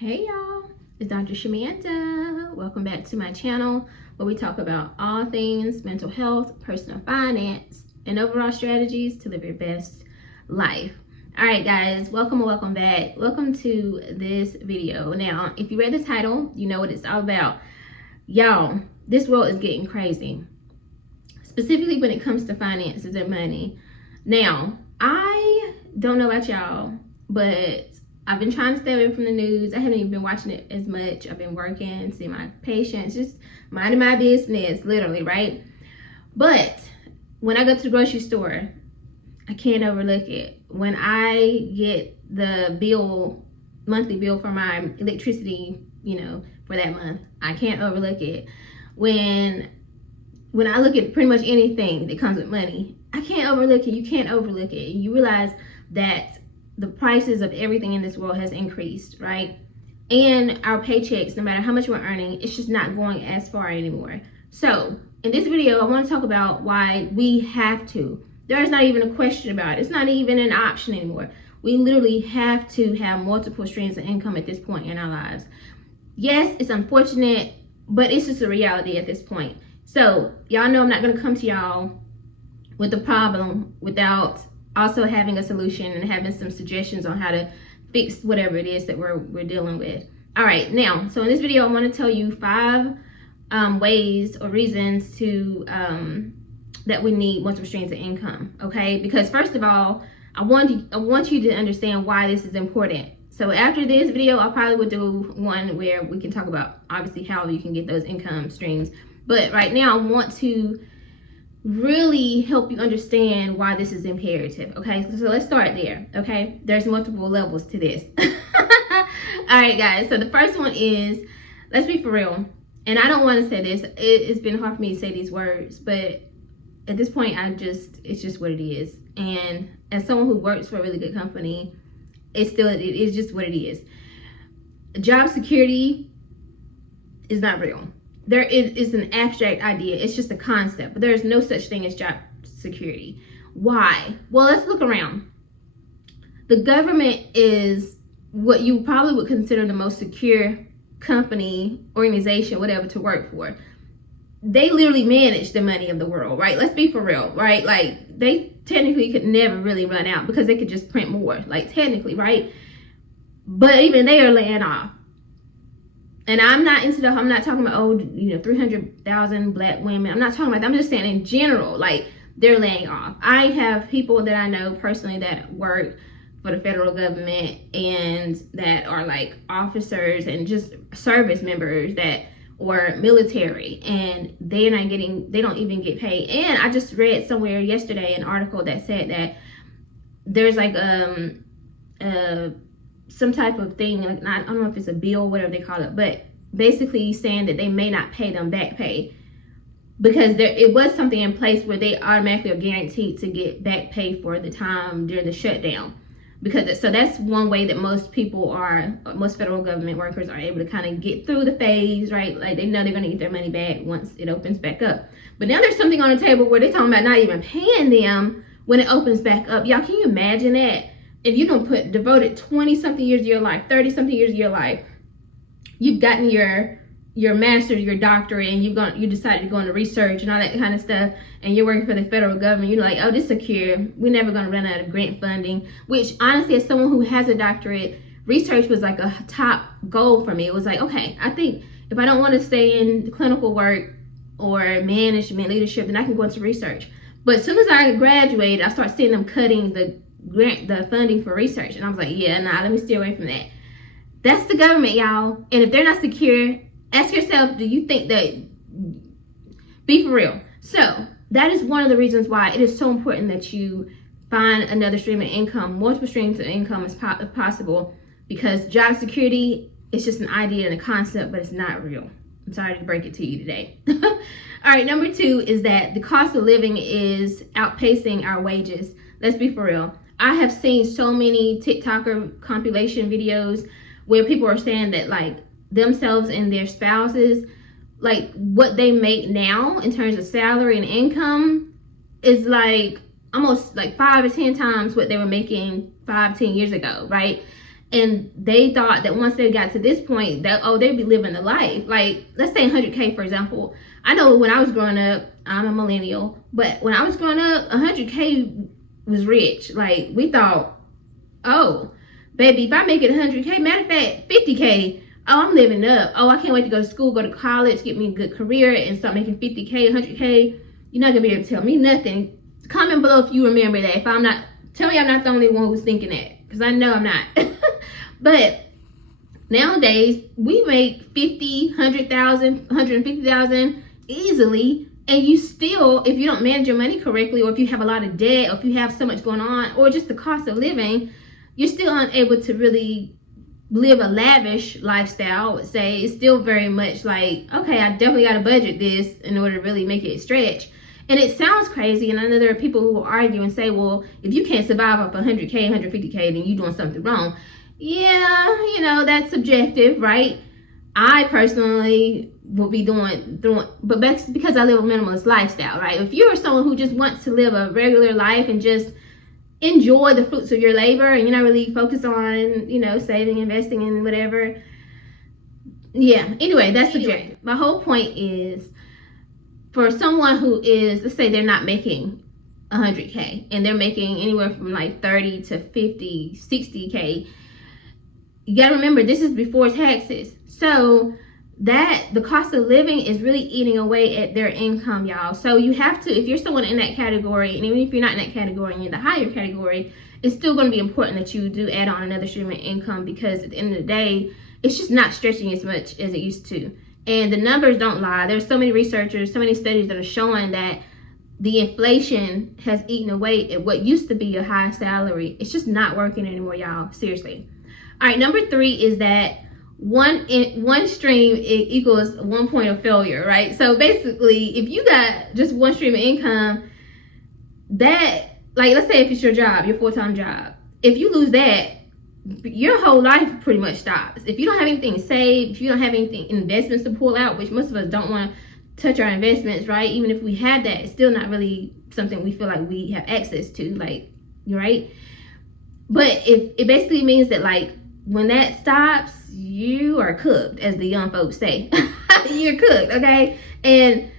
Hey y'all, it's Dr. Shamanta. Welcome back to my channel where we talk about all things mental health, personal finance, and overall strategies to live your best life. All right guys, welcome back. Welcome to this video. Now, if you read the title, you know what it's all about. Y'all, this world is getting crazy, specifically when it comes to finances and money. Now, I don't know about y'all, but I've been trying to stay away from the news. I haven't even been watching it as much. I've been working, seeing my patients, just minding my business, literally, right? But when I go to the grocery store, I can't overlook it. When I get the monthly bill for my electricity, for that month, I can't overlook it. When I look at pretty much anything that comes with money, I can't overlook it. You can't overlook it. You realize that the prices of everything in this world has increased, right? And our paychecks, no matter how much we're earning, it's just not going as far anymore. So in this video, I want to talk about why we have to. There is not even a question about it. It's not even an option anymore. We literally have to have multiple streams of income at this point in our lives. Yes, it's unfortunate, but it's just a reality at this point. So y'all know I'm not going to come to y'all with a problem without also having a solution and having some suggestions on how to fix whatever it is that we're dealing with. All right, now, so in this video, I want to tell you 5 ways or reasons to that we need multiple streams of income. Okay, because first of all, I want you to understand why this is important. So after this video, I probably would do one where we can talk about obviously how you can get those income streams. But right now, I want to really help you understand why this is imperative. Okay, so let's start there. Okay, there's multiple levels to this. All right guys, so the first one is, let's be for real, and I don't want to say this, it's been hard for me to say these words, but at this point it's just what it is. And as someone who works for a really good company, it is just what it is. Job security is not real. There is an abstract idea. It's just a concept, but there's no such thing as job security. Why? Well, let's look around. The government is what you probably would consider the most secure company, organization, whatever, to work for. They literally manage the money of the world, right? Let's be for real, right? Like, they technically could never really run out because they could just print more, like technically, right? But even they are laying off. And I'm not talking about, 300,000 black women. I'm not talking about that. I'm just saying in general, like, they're laying off. I have people that I know personally that work for the federal government and that are like officers and just service members or military, and they don't even get paid. And I just read somewhere yesterday an article that said that there's like some type of thing, like, I don't know if it's a bill, whatever they call it, but basically saying that they may not pay them back pay because it was something in place where they automatically are guaranteed to get back pay for the time during the shutdown. So that's one way that most federal government workers are able to kind of get through the phase, right? Like, they know they're going to get their money back once it opens back up. But now there's something on the table where they're talking about not even paying them when it opens back up. Y'all, can you imagine that? If you don't devoted 20-something years of your life, 30-something years of your life, you've gotten your master's, your doctorate, and you decided to go into research and all that kind of stuff, and you're working for the federal government, you're like, oh, this is secure. We're never going to run out of grant funding, which honestly, as someone who has a doctorate, research was like a top goal for me. It was like, okay, I think if I don't want to stay in clinical work or management, leadership, then I can go into research. But as soon as I graduated, I started seeing them cutting the funding for research, and I was like, yeah, nah, let me stay away from that. That's the government, y'all. And if they're not secure, ask yourself, do you think that, be for real. So that is one of the reasons why it is so important that you find another stream of income, multiple streams of income if possible, because job security is just an idea and a concept, but it's not real. I'm sorry to break it to you today. All right, number 2 is that the cost of living is outpacing our wages. Let's be for real. I have seen so many TikToker compilation videos where people are saying that, like, themselves and their spouses, like, what they make now in terms of salary and income is like almost like 5 or 10 times what they were making 5-10 years ago, right? And they thought that once they got to this point that, oh, they'd be living the life. Like, let's say 100K, for example. I know when I was growing up, I'm a millennial, but when I was growing up, 100K was rich. Like, we thought, oh, baby, if I make it 100K, matter of fact, 50K, oh, I'm living up. Oh, I can't wait to go to school, go to college, get me a good career, and start making 50K, 100K. You're not going to be able to tell me nothing. Comment below if you remember that. If I'm not, tell me I'm not the only one who's thinking that, because I know I'm not. But nowadays, we make 50, 100,000, 150,000 easily, and you still, if you don't manage your money correctly, or if you have a lot of debt, or if you have so much going on, or just the cost of living, you're still unable to really live a lavish lifestyle. I would say it's still very much like, okay, I definitely got to budget this in order to really make it stretch. And it sounds crazy, and I know there are people who will argue and say, well, if you can't survive off 100K, 150K, then you're doing something wrong. Yeah, you know, that's subjective, right? I personally will be doing, but that's because I live a minimalist lifestyle, right? If you're someone who just wants to live a regular life and just enjoy the fruits of your labor, and you're not really focused on, you know, saving, investing, and whatever. Yeah, anyway, that's subjective. My whole point is, for someone who is, let's say they're not making 100K, and they're making anywhere from like 30 to 50, 60K, you got to remember, this is before taxes. So that the cost of living is really eating away at their income, y'all. So you have to, if you're someone in that category, and even if you're not in that category and you're in the higher category, it's still going to be important that you do add on another stream of income, because at the end of the day, it's just not stretching as much as it used to. And the numbers don't lie. There's so many researchers, so many studies that are showing that the inflation has eaten away at what used to be a high salary. It's just not working anymore, y'all. Seriously. All right, number 3 is that one stream equals 1 point of failure, right? So basically, if you got just one stream of income, that, like, let's say if it's your job, your full-time job, if you lose that, your whole life pretty much stops. If you don't have anything saved, if you don't have anything, investments to pull out, which most of us don't want to touch our investments, right? Even if we had that, it's still not really something we feel like we have access to, like, right? But if it basically means that, like, when that stops, you are cooked, as the young folks say. You're cooked, okay? And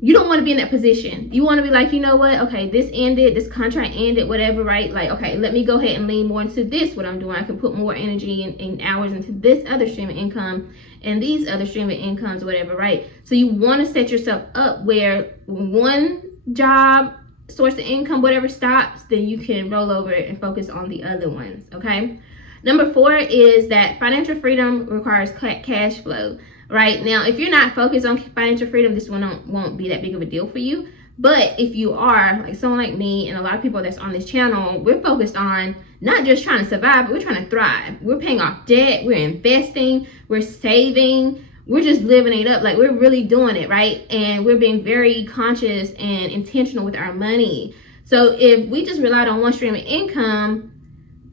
you don't want to be in that position. You want to be like, you know what? Okay, this ended, this contract ended, whatever, right? Like, okay, let me go ahead and lean more into this, what I'm doing. I can put more energy and hours into this other stream of income and these other stream of incomes, whatever, right? So you want to set yourself up where one job, source of income, whatever stops, then you can roll over and focus on the other ones, okay? Number 4 is that financial freedom requires cash flow, right? Now, if you're not focused on financial freedom, this one won't be that big of a deal for you. But if you are, like someone like me and a lot of people that's on this channel, we're focused on not just trying to survive, but we're trying to thrive. We're paying off debt, we're investing, we're saving, we're just living it up. Like, we're really doing it, right? And we're being very conscious and intentional with our money. So if we just relied on one stream of income,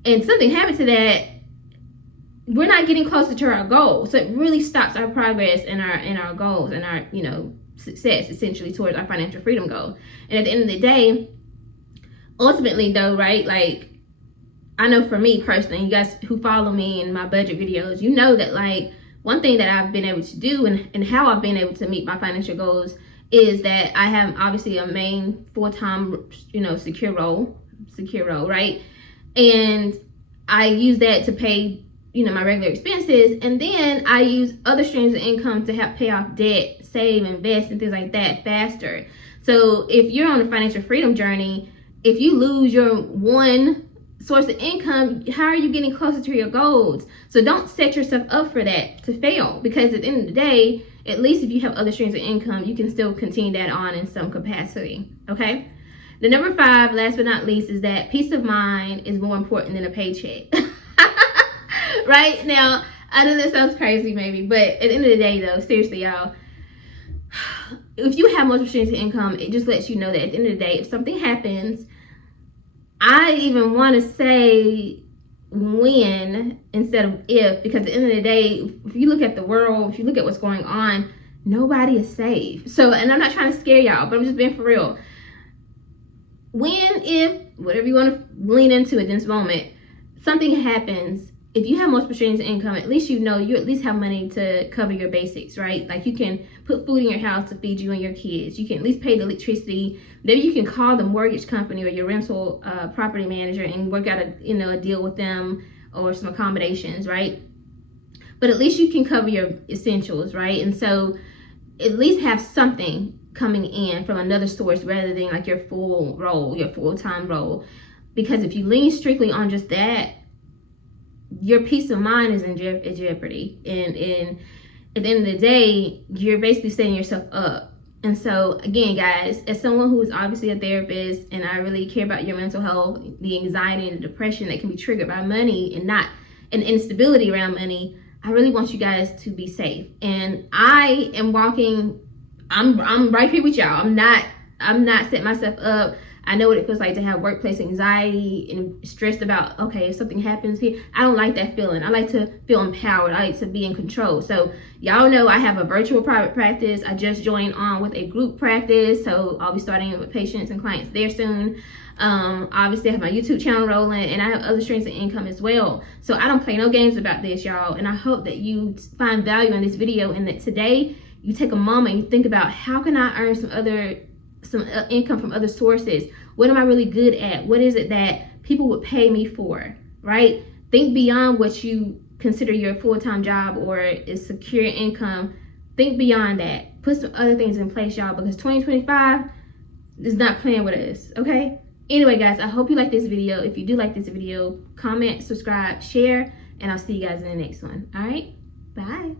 and something happened to that, we're not getting closer to our goals. So it really stops our progress and our goals and our, you know, success, essentially, towards our financial freedom goal. And at the end of the day, ultimately though, right, like, I know for me personally, you guys who follow me in my budget videos, you know that, like, one thing that I've been able to do and how I've been able to meet my financial goals is that I have obviously a main full-time, you know, secure role, right? And I use that to pay, you know, my regular expenses. And then I use other streams of income to help pay off debt, save, invest, and things like that faster. So if you're on a financial freedom journey, if you lose your one source of income, how are you getting closer to your goals? So don't set yourself up for that to fail, because at the end of the day, at least if you have other streams of income, you can still continue that on in some capacity, okay? The number 5, last but not least, is that peace of mind is more important than a paycheck. Right? Now, I know that sounds crazy maybe, but at the end of the day though, seriously, y'all, if you have multiple streams of income, it just lets you know that at the end of the day, if something happens, I even want to say when instead of if, because at the end of the day, if you look at the world, if you look at what's going on, nobody is safe. So, and I'm not trying to scare y'all, but I'm just being for real. When, if, whatever you want to lean into at this moment, something happens if you have multiple streams of income, at least you know you at least have money to cover your basics, right? Like you can put food in your house to feed you and your kids. You can at least pay the electricity. Maybe you can call the mortgage company or your rental property manager and work out a deal with them or some accommodations, right? But at least you can cover your essentials, right? And so at least have something coming in from another source rather than like your full-time role. Because if you lean strictly on just that, your peace of mind is in jeopardy. And at the end of the day, you're basically setting yourself up. And so again, guys, as someone who is obviously a therapist and I really care about your mental health, the anxiety and the depression that can be triggered by money and instability around money, I really want you guys to be safe. And I am I'm right here with y'all. I'm not setting myself up. I know what it feels like to have workplace anxiety and stressed about, okay, if something happens here, I don't like that feeling. I like to feel empowered. I like to be in control. So y'all know I have a virtual private practice. I just joined on with a group practice. So I'll be starting with patients and clients there soon. Obviously I have my YouTube channel rolling and I have other streams of income as well. So I don't play no games about this, y'all. And I hope that you find value in this video and that today you take a moment and you think about how can I earn some income from other sources. What am I really good at? What is it that people would pay me for, right? Think beyond what you consider your full-time job or is secure income. Think beyond that. Put some other things in place, y'all, because 2025 is not playing with us, okay? Anyway, guys, I hope you like this video. If you do like this video, comment, subscribe, share, and I'll see you guys in the next one. All right? Bye.